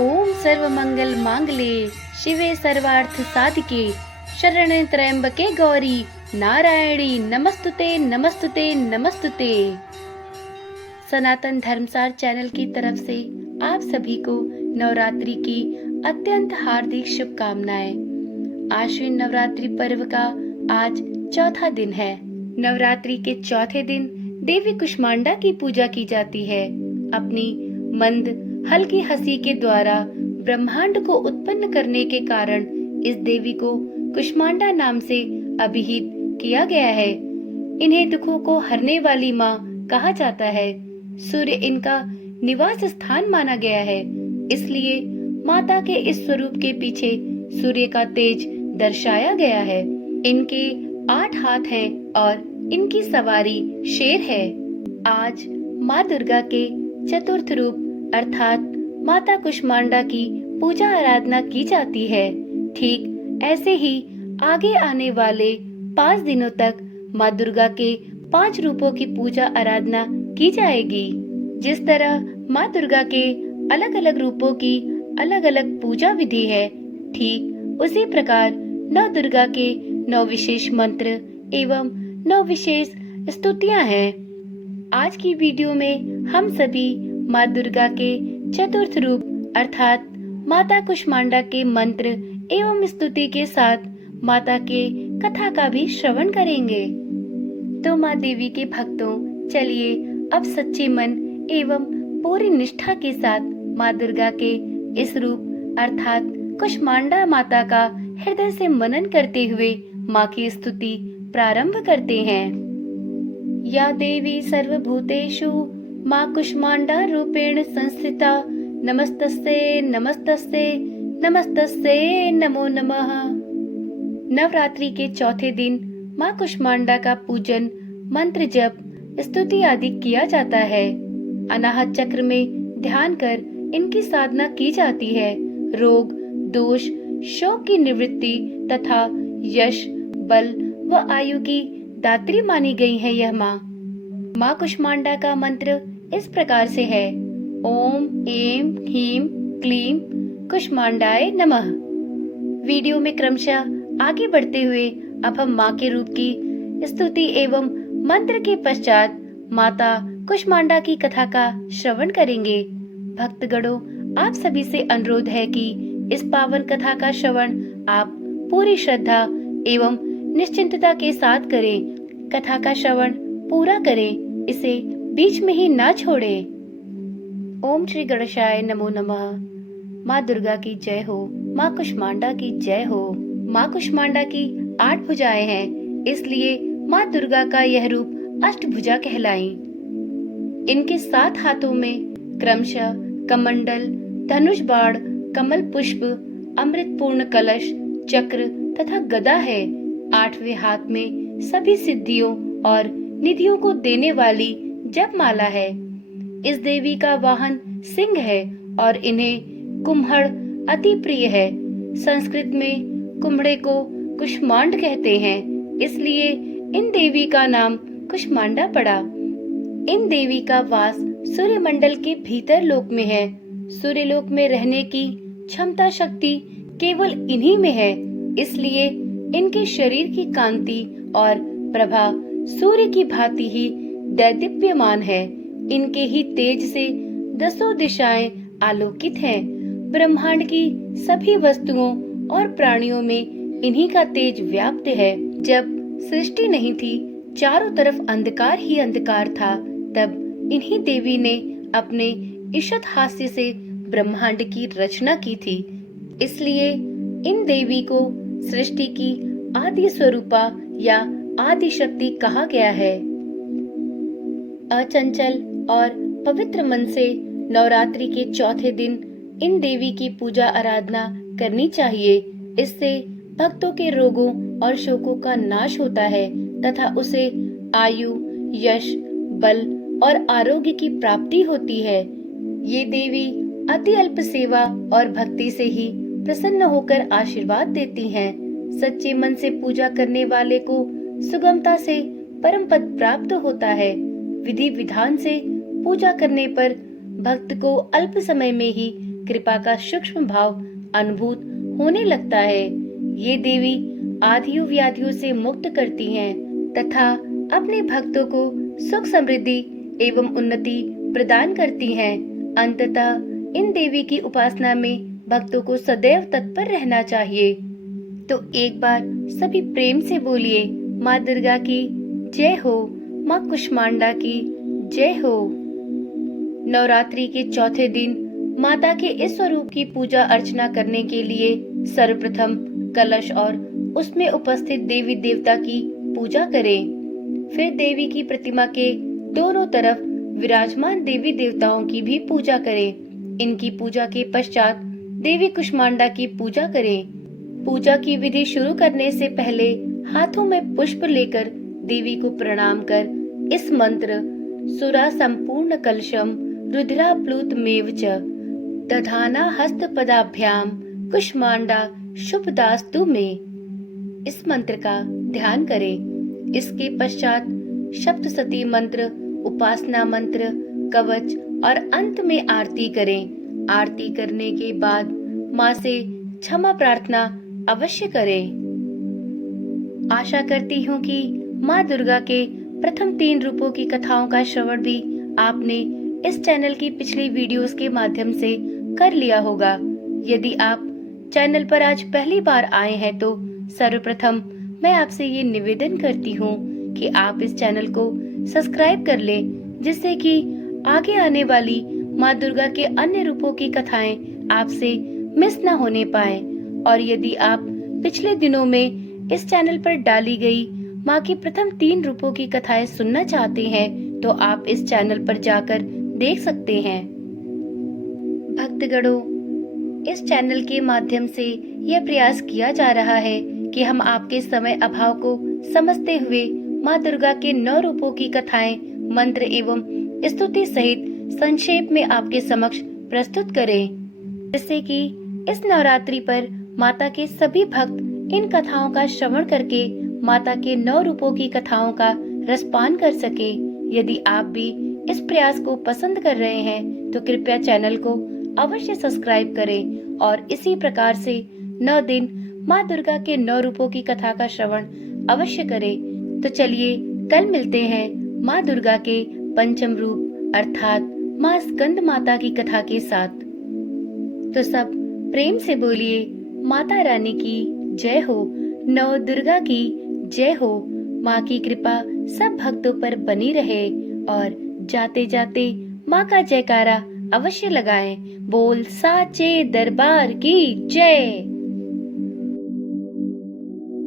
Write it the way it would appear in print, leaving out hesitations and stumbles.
ओम सर्वमंगल मांगल्ये शिवे सर्वार्थ साधिके शरण्ये त्र्यंबके गौरी नारायणी नमस्तुते नमस्तुते नमस्तुते। सनातन धर्मसार चैनल की तरफ से आप सभी को नवरात्रि की अत्यंत हार्दिक शुभकामनाएं। आश्विन नवरात्रि पर्व का आज चौथा दिन है। नवरात्रि के चौथे दिन देवी कुष्मांडा की पूजा की जाती है। अपनी मंद हल्की हंसी के द्वारा ब्रह्मांड को उत्पन्न करने के कारण इस देवी को कुष्मांडा नाम से अभिहित किया गया है। इन्हें दुखों को हरने वाली माँ कहा जाता है। सूर्य इनका निवास स्थान माना गया है, इसलिए माता के इस स्वरूप के पीछे सूर्य का तेज दर्शाया गया है। इनके 8 हाथ हैं और इनकी सवारी शेर है। आज माँ दुर्गा के चतुर्थ रूप अर्थात माता कुष्मांडा की पूजा आराधना की जाती है। ठीक ऐसे ही आगे आने वाले 5 दिनों तक माँ दुर्गा के 5 रूपों की पूजा आराधना की जाएगी। जिस तरह माँ दुर्गा के अलग अलग रूपों की अलग अलग पूजा विधि है, ठीक उसी प्रकार नौ दुर्गा के 9 विशेष मंत्र एवं 9 विशेष स्तुतियाँ हैं। आज की वीडियो में हम सभी माँ दुर्गा के चतुर्थ रूप अर्थात माता कुष्मांडा के मंत्र एवं स्तुति के साथ माता के कथा का भी श्रवण करेंगे। तो माँ देवी के भक्तों, चलिए अब सच्चे मन एवं पूरी निष्ठा के साथ माँ दुर्गा के इस रूप अर्थात कुष्मांडा माता का हृदय से मनन करते हुए माँ की स्तुति प्रारंभ करते हैं। या देवी सर्वभूतेषु माँ कुष्मांडा रूपेण संस्थिता नमस्तस्यै नमस्तस्यै नमस्तस्यै नमो नमः। नवरात्रि के चौथे दिन माँ कुष्मांडा का पूजन, मंत्र जप, स्तुति आदि किया जाता है। अनाहत चक्र में ध्यान कर इनकी साधना की जाती है। रोग, दोष, शोक की निवृत्ति तथा यश, बल व आयु की दात्री मानी गई है यह माँ। माँ कुष्मांडा का मंत्र इस प्रकार से है। ओम ऐं ह्रीं क्लीं कुष्मांडाय नमः। वीडियो में क्रमशः आगे बढ़ते हुए अब हम माँ के रूप की स्तुति एवं मंत्र के पश्चात माता कुष्मांडा की कथा का श्रवण करेंगे। भक्तगणों, आप सभी से अनुरोध है कि इस पावन कथा का श्रवण आप पूरी श्रद्धा एवं निश्चिंतता के साथ करें। कथा का श्रवण पूरा करें, इसे बीच में ही ना छोड़ें। ओम श्री गणेशाय नमो नमः। माँ दुर्गा की जय हो, माँ कुष्मांडा की जय हो। माँ कुष्मांडा की 8 भुजाएं हैं, इसलिए माँ दुर्गा का यह रूप अष्टभुजा कहलाई। इनके 7 हाथों में क्रमशः कमंडल, धनुष बाण, कमल पुष्प, अमृत पूर्ण कलश, चक्र तथा गदा है। 8वें हाथ में सभी सिद्धियों और निधियों को देने वाली जपमाला है। इस देवी का वाहन सिंह है और इन्हें कुम्हड़ अति प्रिय है। संस्कृत में कुम्हड़े को कुष्मांड कहते हैं, इसलिए इन देवी का नाम कुष्मांडा पड़ा। इन देवी का वास सूर्यमंडल के भीतर लोक में है। सूर्यलोक में रहने की क्षमता शक्ति केवल इन्हीं में है, इसलिए इनके शरीर की कांति और प्रभा सूर्य की भांति ही दैदीप्यमान है। इनके ही तेज से 10 दिशाएं आलोकित हैं। ब्रह्मांड की सभी वस्तुओं और प्राणियों में इन्हीं का तेज व्याप्त है। जब सृष्टि नहीं थी, चारों तरफ अंधकार ही अंधकार था, तब इन्हीं देवी ने अपने ईशत हास्य से ब्रह्मांड की रचना की थी। इसलिए इन देवी को सृष्टि की आदि स्वरूपा या आदि शक्ति कहा गया है। अचंचल और पवित्र मन से नवरात्रि के चौथे दिन इन देवी की पूजा आराधना करनी चाहिए। इससे भक्तों के रोगों और शोकों का नाश होता है तथा उसे आयु, यश, बल और आरोग्य की प्राप्ति होती है। ये देवी अति अल्प सेवा और भक्ति से ही प्रसन्न होकर आशीर्वाद देती हैं। सच्चे मन से पूजा करने वाले को सुगमता से परम पद प्राप्त होता है। विधि विधान से पूजा करने पर भक्त को अल्प समय में ही कृपा का सूक्ष्म भाव अनुभूत होने लगता है। ये देवी आधियों व्याधियों से मुक्त करती हैं तथा अपने भक्तों को सुख समृद्धि एवं उन्नति प्रदान करती हैं। अंततः इन देवी की उपासना में भक्तों को सदैव तत्पर रहना चाहिए। तो एक बार सभी प्रेम से बोलिए, माँ दुर्गा की जय हो, माँ कुष्मांडा की जय हो। नवरात्रि के चौथे दिन माता के इस स्वरूप की पूजा अर्चना करने के लिए सर्वप्रथम कलश और उसमें उपस्थित देवी देवता की पूजा करें। फिर देवी की प्रतिमा के दोनों तरफ विराजमान देवी देवताओं की भी पूजा करें। इनकी पूजा के पश्चात देवी कुष्मांडा की पूजा करें। पूजा की विधि शुरू करने से पहले हाथों में पुष्प लेकर देवी को प्रणाम कर इस मंत्र सुरा संपूर्ण कलशम रुद्रा प्लुत मेव च दधाना हस्त पदाभ्याम कुष्मांडा शुभदास्तु में इस मंत्र का ध्यान करें। इसके पश्चात सप्तशती मंत्र, उपासना मंत्र, कवच और अंत में आरती करें। आरती करने के बाद माँ से क्षमा प्रार्थना अवश्य करें। आशा करती हूँ कि माँ दुर्गा के प्रथम 3 रूपों की कथाओं का श्रवण भी आपने इस चैनल की पिछली वीडियोस के माध्यम से कर लिया होगा। यदि आप चैनल पर आज पहली बार आए हैं तो सर्वप्रथम मैं आपसे ये निवेदन करती हूँ कि आप इस चैनल को सब्सक्राइब कर लें, जिससे कि आगे आने वाली माँ दुर्गा के अन्य रूपों की कथाएं आपसे मिस न होने पाए। और यदि आप पिछले दिनों में इस चैनल पर डाली गई माँ की प्रथम 3 रूपों की कथाएं सुनना चाहते हैं तो आप इस चैनल पर जाकर देख सकते हैं। भक्तगणों, इस चैनल के माध्यम से यह प्रयास किया जा रहा है कि हम आपके समय अभाव को समझते हुए माँ दुर्गा के 9 रूपों की कथाएं, मंत्र एवं स्तुति सहित संक्षेप में आपके समक्ष प्रस्तुत करें, जिससे कि इस नवरात्रि पर माता के सभी भक्त इन कथाओं का श्रवण करके माता के 9 रूपों की कथाओं का रसपान कर सके। यदि आप भी इस प्रयास को पसंद कर रहे हैं तो कृपया चैनल को अवश्य सब्सक्राइब करें और इसी प्रकार से 9 दिन माँ दुर्गा के 9 रूपों की कथा का श्रवण अवश्य करें। तो चलिए कल मिलते हैं माँ दुर्गा के पंचम रूप अर्थात माँ स्कंद माता की कथा के साथ। तो सब प्रेम से बोलिए, माता रानी की जय हो, नव दुर्गा की जय हो। माँ की कृपा सब भक्तों पर बनी रहे और जाते जाते माँ का जयकारा अवश्य लगाएं। बोल साचे दरबार की जय।